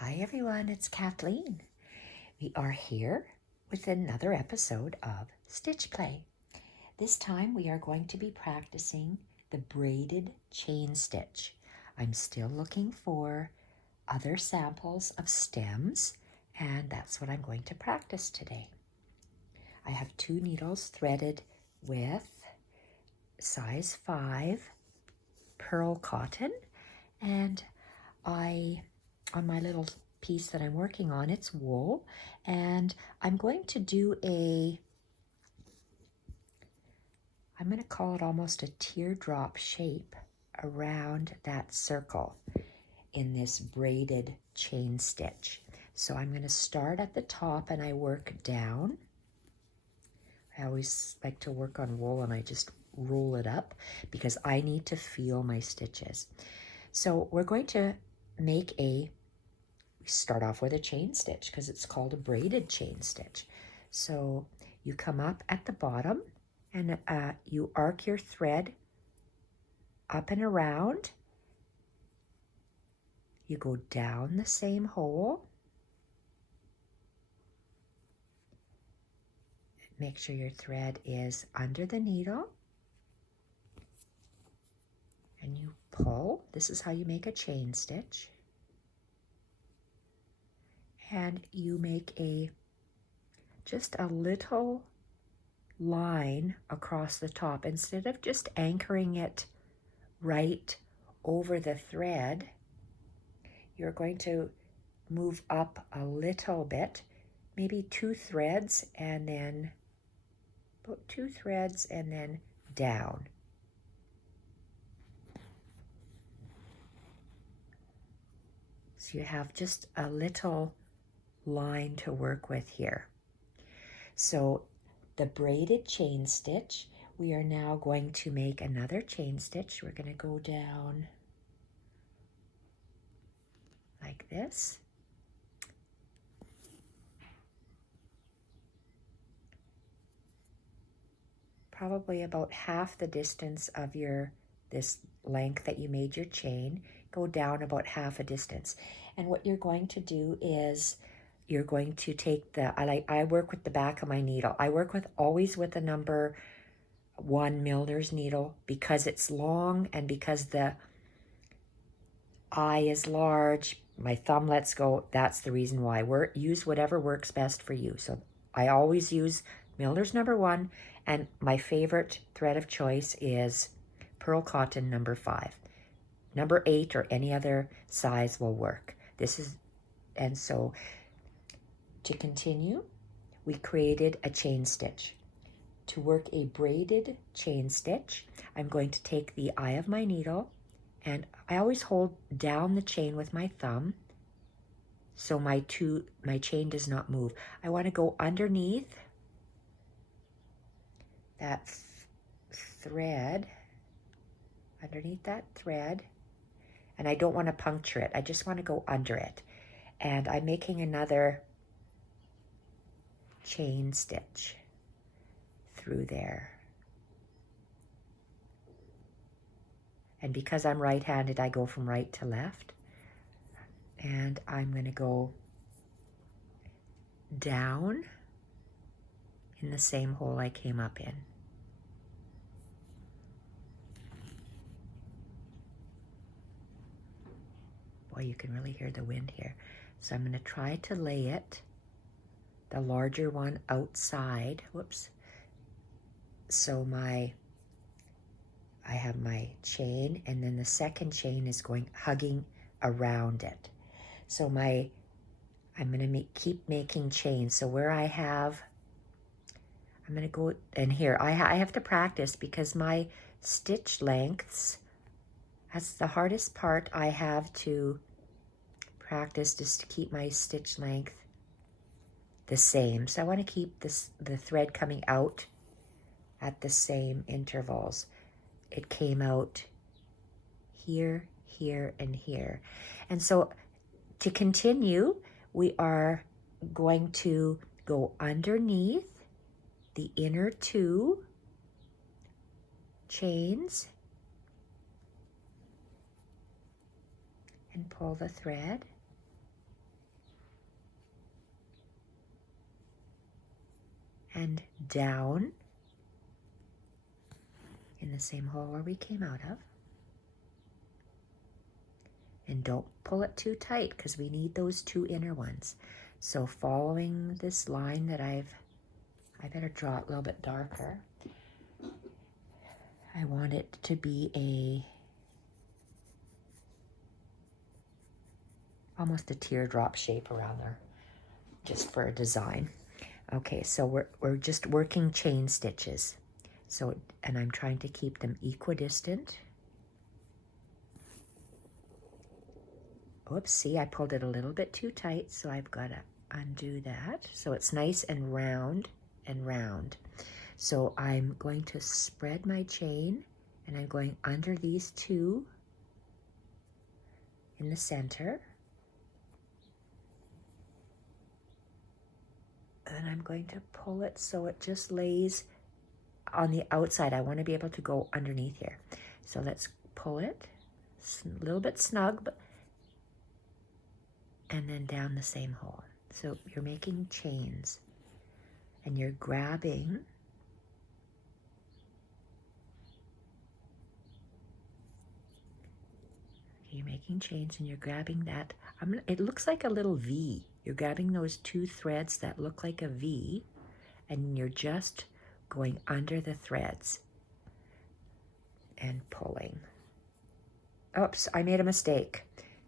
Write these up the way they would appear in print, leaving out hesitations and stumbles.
Hi everyone, it's Kathleen. We are here with another episode of Stitch Play. This time we are going to be practicing the braided chain stitch. I'm still looking for other samples of stems, and that's what I'm going to practice today. I have 2 needles threaded with size 5 pearl cotton, and on my little piece that I'm working on, it's wool, and I'm going to do I'm going to call it almost a teardrop shape around that circle in this braided chain stitch. So I'm going to start at the top and I work down. I always like to work on wool and I just roll it up because I need to feel my stitches. So we're going to make we start off with a chain stitch because it's called a braided chain stitch. So you come up at the bottom and you arc your thread up and around. You go down the same hole. Make sure your thread is under the needle. And you pull. This is how you make a chain stitch. And you make just a little line across the top. Instead of just anchoring it right over the thread, you're going to move up a little bit, maybe 2 threads, and then about 2 threads and then down. So you have just a little line to work with here. So the braided chain stitch, we are now going to make another chain stitch. We're going to go down like this. Probably about half the distance of this length that you made your chain. Go down about half a distance. And what you're going to do is you're going to take I work with the back of my needle. I work always with the number 1 Milner's needle because it's long and because the eye is large. My thumb lets go. That's the reason why. Use whatever works best for you. So I always use Milner's number 1, and my favorite thread of choice is pearl cotton number 5. Number 8 or any other size will work. And so to continue, we created a chain stitch. To work a braided chain stitch, I'm going to take the eye of my needle, and I always hold down the chain with my thumb so my chain does not move. I want to go underneath that thread, and I don't want to puncture it. I just want to go under it. And I'm making another chain stitch through there. And because I'm right-handed, I go from right to left. And I'm going to go down in the same hole I came up in. Boy, you can really hear the wind here. So I'm going to try to lay it, the larger one, outside. Whoops. So I have my chain, and then the second chain is hugging around it. So I'm going to keep making chains. So where I'm going to go in here. I have to practice because my stitch lengths, that's the hardest part I have to practice, just to keep my stitch length the same. So I want to keep the thread coming out at the same intervals. It came out here, here, and here. And so to continue, we are going to go underneath the inner 2 chains and pull the thread. and down in the same hole where we came out of. And don't pull it too tight because we need those two inner ones. So following this line that I better draw it a little bit darker. I want it to be almost a teardrop shape around there, just for a design. Okay, so we're just working chain stitches. So, and I'm trying to keep them equidistant. Oops, see, I pulled it a little bit too tight, so I've got to undo that. So it's nice and round and round. So I'm going to spread my chain, and I'm going under these two in the center. And I'm going to pull it so it just lays on the outside. I want to be able to go underneath here. So let's pull it a little bit snug, but and then down the same hole. So you're making chains and you're grabbing chains and you're grabbing that. It looks like a little V. You're grabbing those two threads that look like a V and you're just going under the threads and pulling. Oops, I made a mistake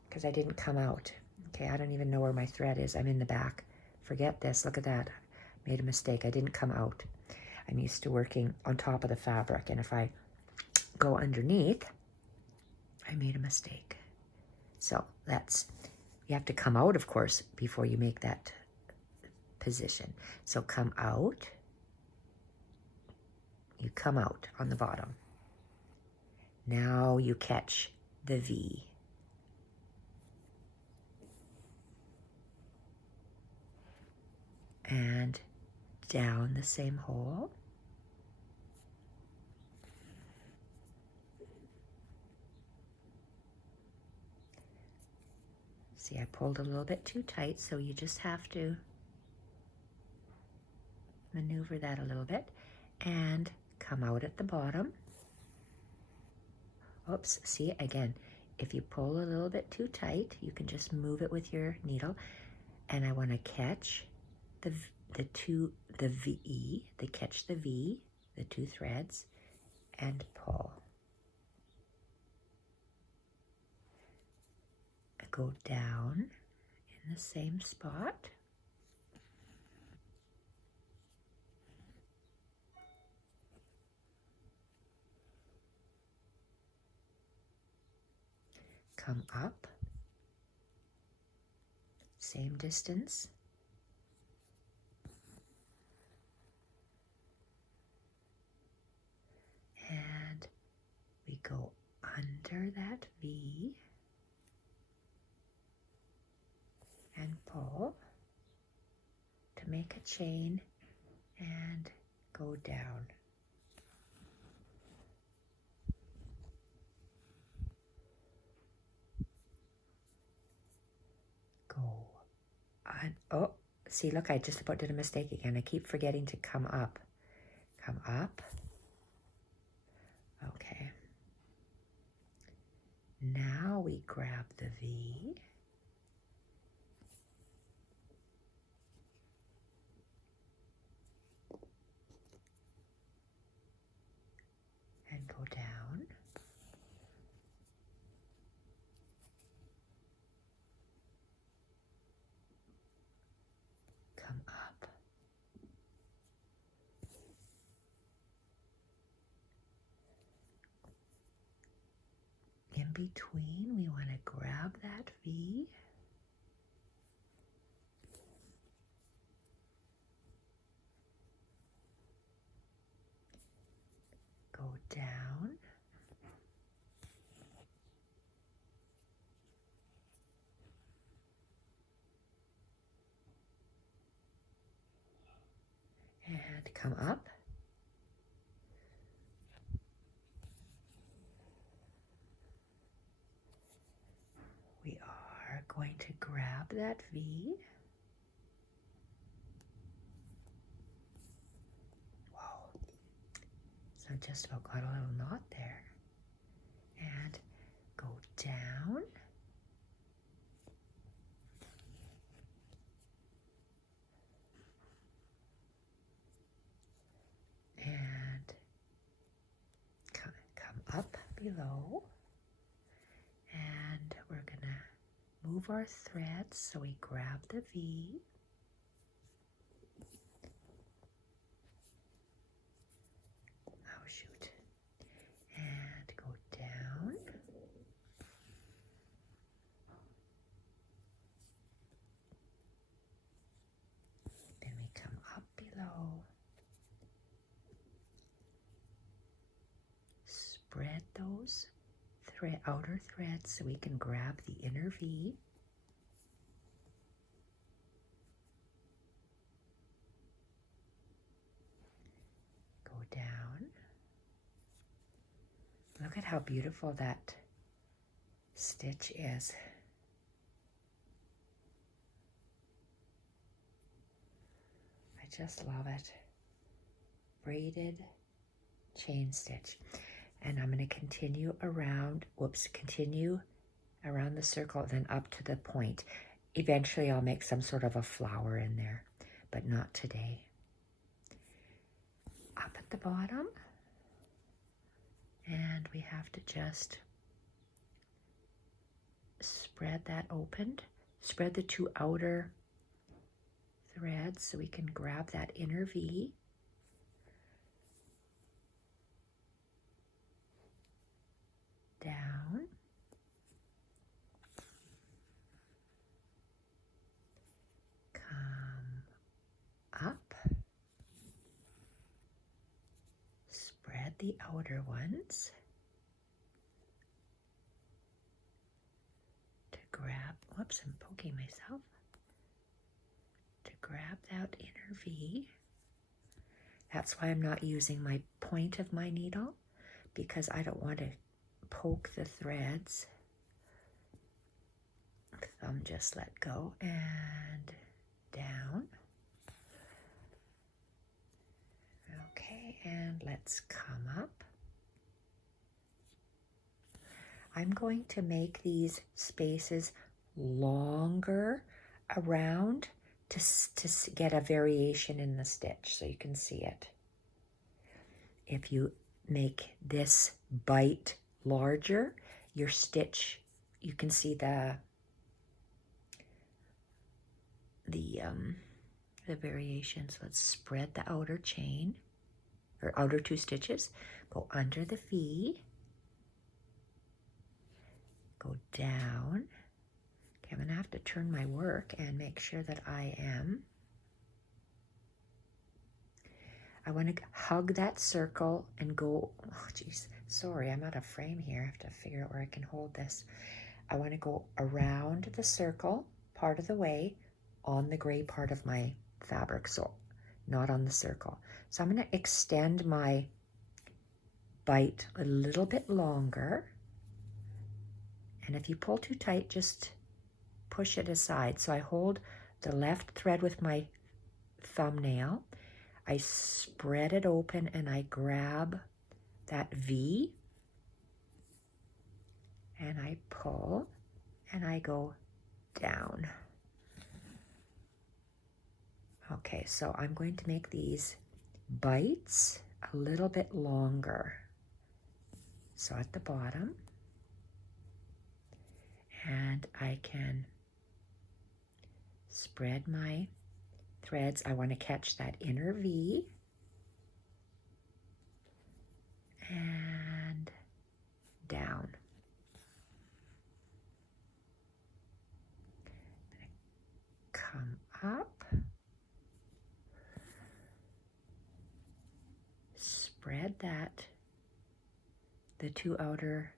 because I didn't come out. Okay, I don't even know where my thread is. I'm in the back. Forget this. Look at that. Made a mistake. I didn't come out. I'm used to working on top of the fabric, and if I go underneath, I made a mistake. So you have to come out, of course, before you make that position. So come out. You come out on the bottom. Now you catch the V. And down the same hole. See, I pulled a little bit too tight, so you just have to maneuver that a little bit and come out at the bottom. Oops, see, again, if you pull a little bit too tight, you can just move it with your needle. And I want to catch the V, catch the V, the two threads, and pull. I go down in the same spot. Come up, same distance. And we go under that V and pull to make a chain and go down. Go on. Oh, see, look, I just about did a mistake again. I keep forgetting to come up. Come up. Okay. Now we grab the V. And go down. Come up. In between, we want to grab that V. Go down. And come up. We are going to grab that V. So I just about got a little knot there. And go down. And come up below. And we're gonna move our threads so we grab the V. Oh shoot. And go down. Then we come up below. Spread those outer threads so we can grab the inner V. Go down. Look at how beautiful that stitch is. I just love it. Braided chain stitch. And I'm going to continue around, continue around the circle, then up to the point. Eventually I'll make some sort of a flower in there, but not today. Up at the bottom, and we have to just spread that opened, spread the two outer threads so we can grab that inner V. Down. Come up. Spread the outer ones to grab, whoops, I'm poking myself, to grab that inner V. That's why I'm not using my point of my needle, because I don't want to poke the threads. Thumb just let go and down. Okay, and let's come up. I'm going to make these spaces longer around to get a variation in the stitch so you can see it. If you make this bite larger, your stitch, you can see the variations. Let's spread the outer chain, or outer two stitches, go under the V, go down. Okay, I'm gonna have to turn my work and make sure that I want to hug that circle and go, oh geez, sorry, I'm out of frame here. I have to figure out where I can hold this. I want to go around the circle part of the way on the gray part of my fabric, so not on the circle. So I'm going to extend my bite a little bit longer. And if you pull too tight, just push it aside. So I hold the left thread with my thumbnail. I spread it open and I grab that V and I pull and I go down. Okay, so I'm going to make these bites a little bit longer. So at the bottom, and I can spread my threads. I want to catch that inner V and down. Come up, spread the two outer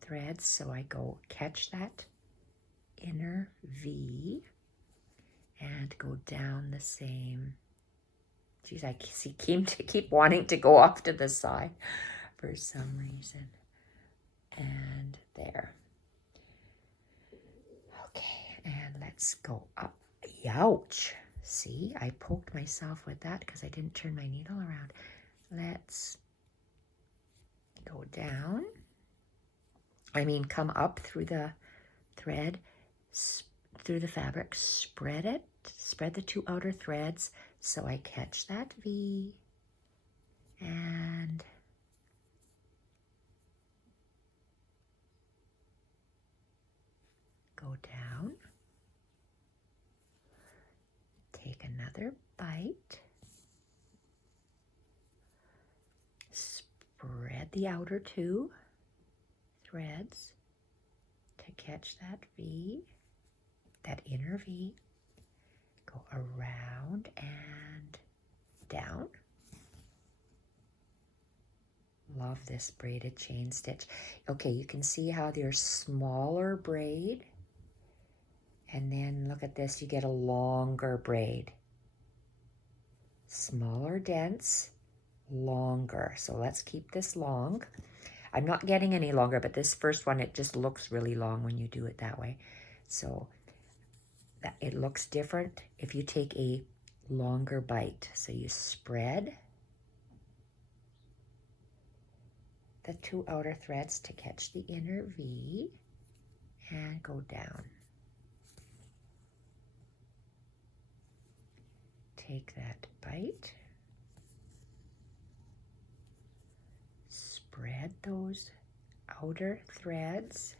threads, so I go catch that inner V and go down the same. Geez, I keep wanting to go off to the side for some reason. And there. Okay, and let's go up. Ouch! See, I poked myself with that because I didn't turn my needle around. let's go down. Come up through the thread, through the fabric, spread it, spread the 2 outer threads so I catch that V and go down. Take another bite, spread the outer 2 threads to catch that V, that inner V, go around and down. Love this braided chain stitch. Okay, you can see how there's smaller braid, and then look at this, you get a longer braid. Smaller, dense, longer. So let's keep this long. I'm not getting any longer, but this first one, it just looks really long when you do it that way. So that it looks different if you take a longer bite. So you spread the 2 outer threads to catch the inner V and go down. Take that bite, spread those outer threads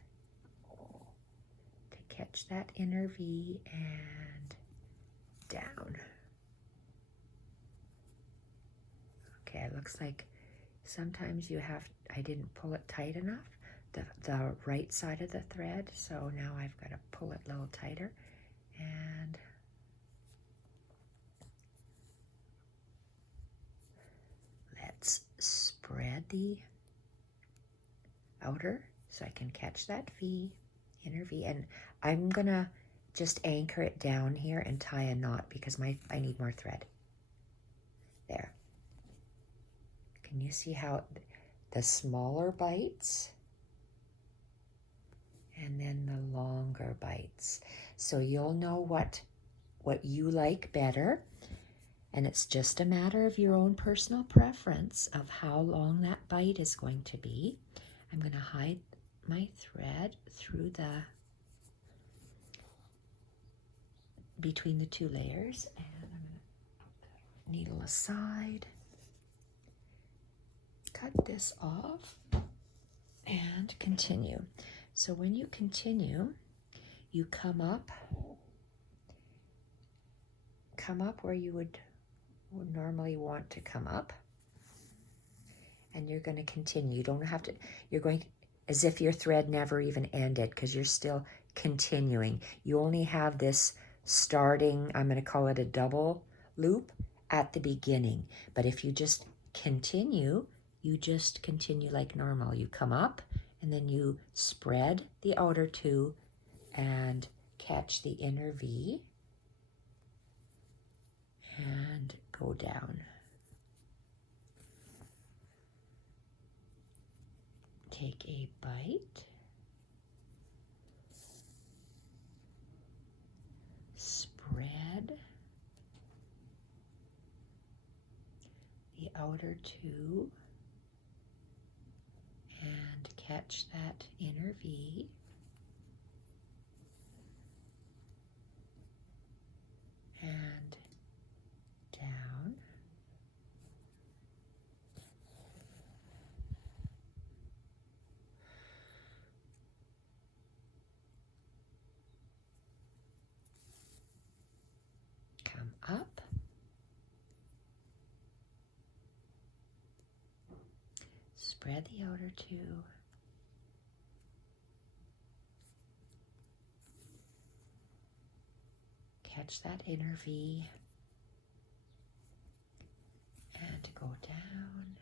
to catch that inner V and down. Okay, it looks like sometimes I didn't pull it tight enough, the right side of the thread, so now I've got to pull it a little tighter, and let's spread the outer so I can catch that V, inner V, and I'm gonna just anchor it down here and tie a knot because I need more thread. There. Can you see how the smaller bites and then the longer bites? So you'll know what you like better, and it's just a matter of your own personal preference of how long that bite is going to be. I'm going to hide my thread through between the 2 layers, and I'm going to needle aside, cut this off, and continue. So when you continue, you come up where you would normally want to come up, and you're going to continue. You don't have to, you're going as if your thread never even ended because you're still continuing. You only have this starting, I'm going to call it a double loop at the beginning, but if you just continue, you just continue like normal. You come up and then you spread the outer 2 and catch the inner V and go down. Take a bite, spread the outer 2 and catch that inner V and down. Come up. Spread the outer 2. Catch that inner V and go down.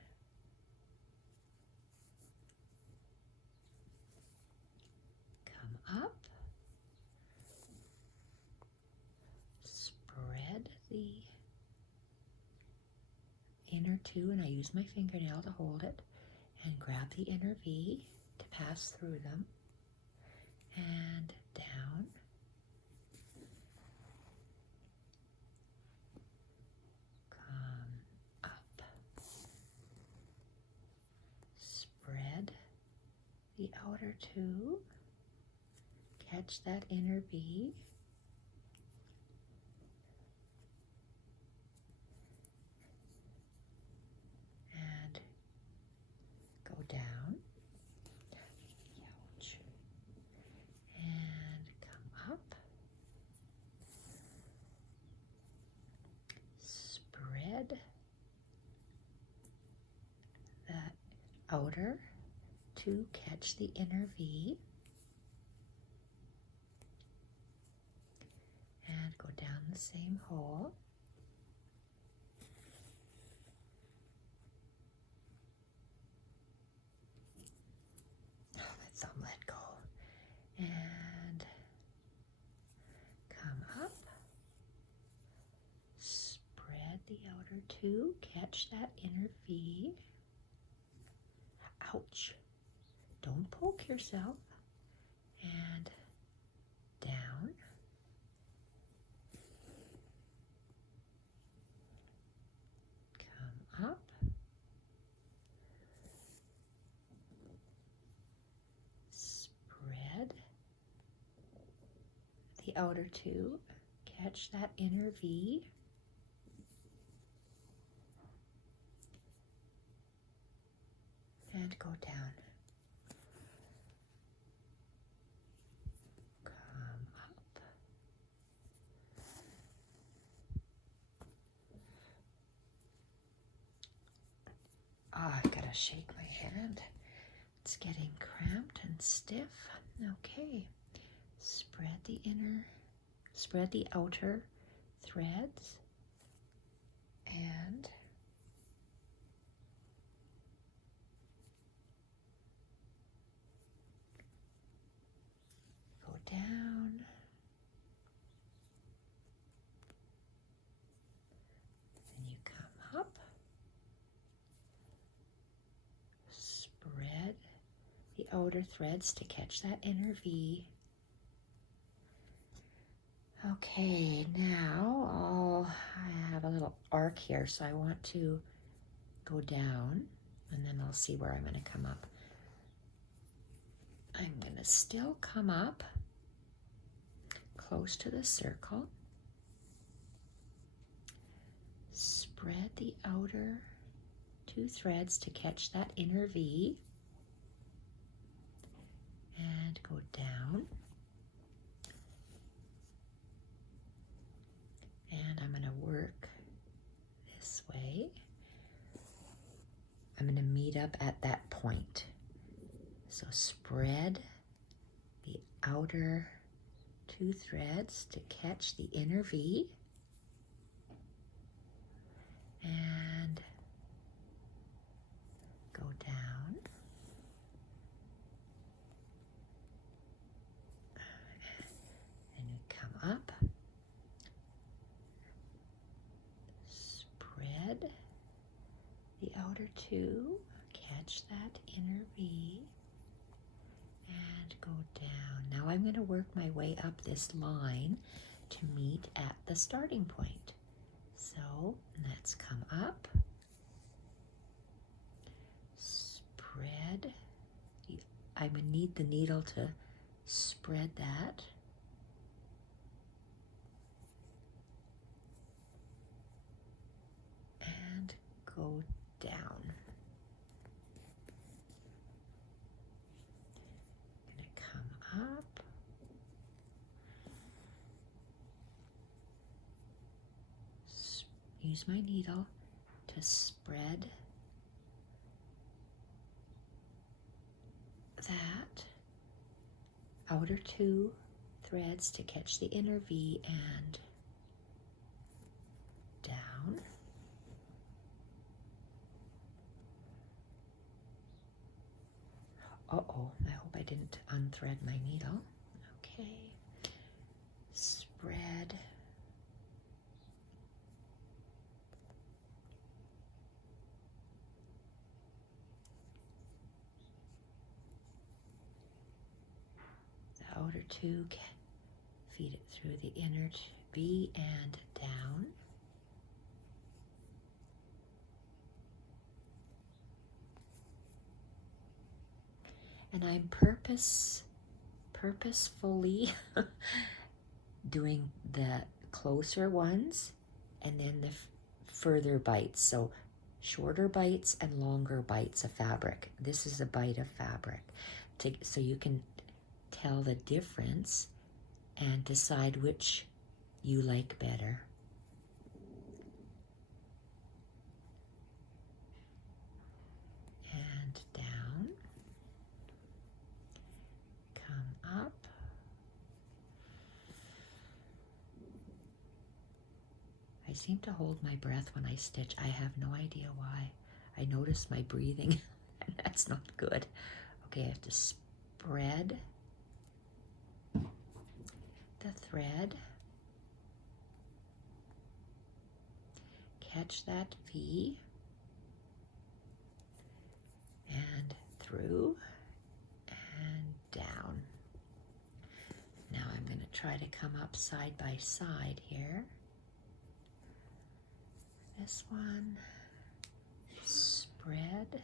Come up. Spread the inner 2, and I use my fingernail to hold it, and grab the inner V to pass through them and down. Come up. outer two, catch that inner V, and go down, ouch, and come up, spread that outer to catch the inner V, and go down the same hole. Oh, my thumb let go. And come up, spread the outer two, catch that inner V. Ouch. Don't poke yourself. And down. Come up. Spread the outer two, catch that inner V. And go down. Come up. Ah, I gotta shake my hand. It's getting cramped and stiff. Okay. Spread the outer threads and go down, and you come up, spread the outer threads to catch that inner V. Okay, now I have a little arc here, so I want to go down, and then I'll see where I'm going to come up. I'm going to still come up close to the circle, spread the outer two threads to catch that inner V, and go down. And I'm going to work this way. I'm going to meet up at that point. So spread the outer two threads to catch the inner V. And go down. And you come up. Spread the outer two, catch that inner V, and go down. Now I'm going to work my way up this line to meet at the starting point. So let's come up, spread. I'm going to need the needle to spread that. And go down. I'm going to come up. Use my needle to spread that outer two threads to catch the inner V and down. Uh-oh, I hope I didn't unthread my needle. Okay, spread the outer two, feed it through the inner V and down. And I'm purposefully doing the closer ones and then the further bites. So shorter bites and longer bites of fabric. This is a bite of fabric. So you can tell the difference and decide which you like better. And down, come up. I seem to hold my breath when I stitch. I have no idea why. I notice my breathing, and that's not good. Okay, I have to spread the thread, catch that V, and through and down. Now I'm going to try to come up side by side here. This one, spread,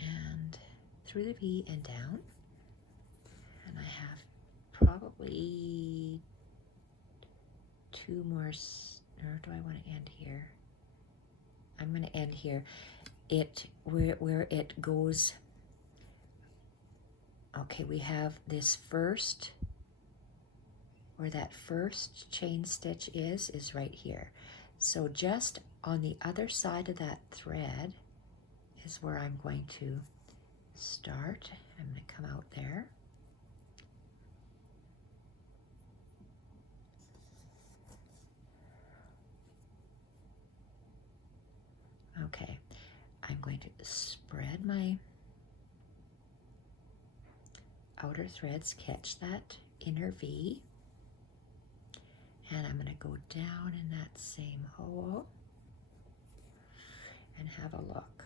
and through the V and down. And I have probably two more, or do I want to end here? I'm going to end here. Where it goes, okay, we have this first, where that first chain stitch is right here. So just on the other side of that thread is where I'm going to start. I'm going to come out there. Okay, I'm going to spread my outer threads, catch that inner V, and I'm going to go down in that same hole and have a look.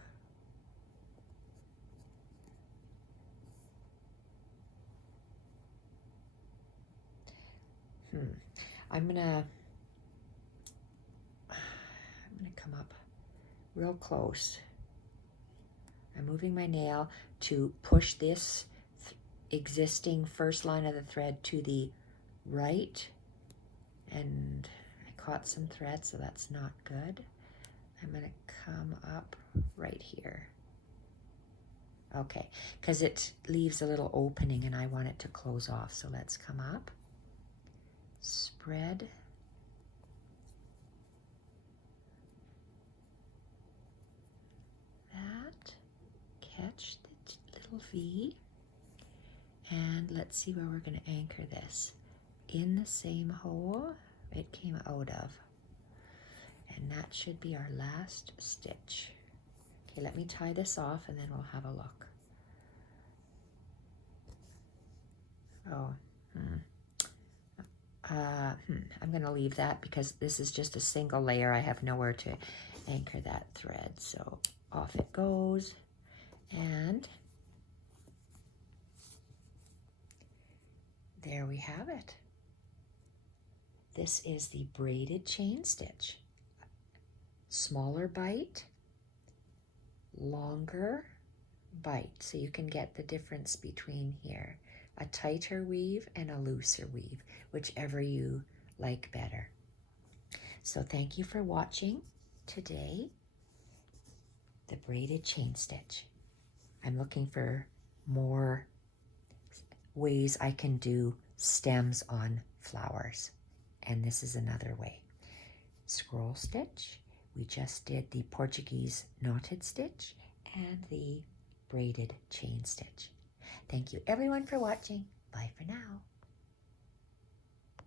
I'm gonna come up real close. I'm moving my nail to push this existing first line of the thread to the right, and I caught some thread, so that's not good. I'm going to come up right here. Okay, because it leaves a little opening and I want it to close off, so let's come up, spread, that, catch the little V, and let's see where we're going to anchor this. In the same hole it came out of, and that should be our last stitch. Okay, let me tie this off and then we'll have a look. Oh, I'm going to leave that because this is just a single layer. I have nowhere to anchor that thread, so off it goes. And there we have it. This is the braided chain stitch. Smaller bite, longer bite, so you can get the difference between here. A tighter weave and a looser weave, whichever you like better. So thank you for watching today, the braided chain stitch. I'm looking for more ways I can do stems on flowers, and this is another way. Scroll stitch, we just did the Portuguese knotted stitch and the braided chain stitch. Thank you everyone for watching. Bye for now.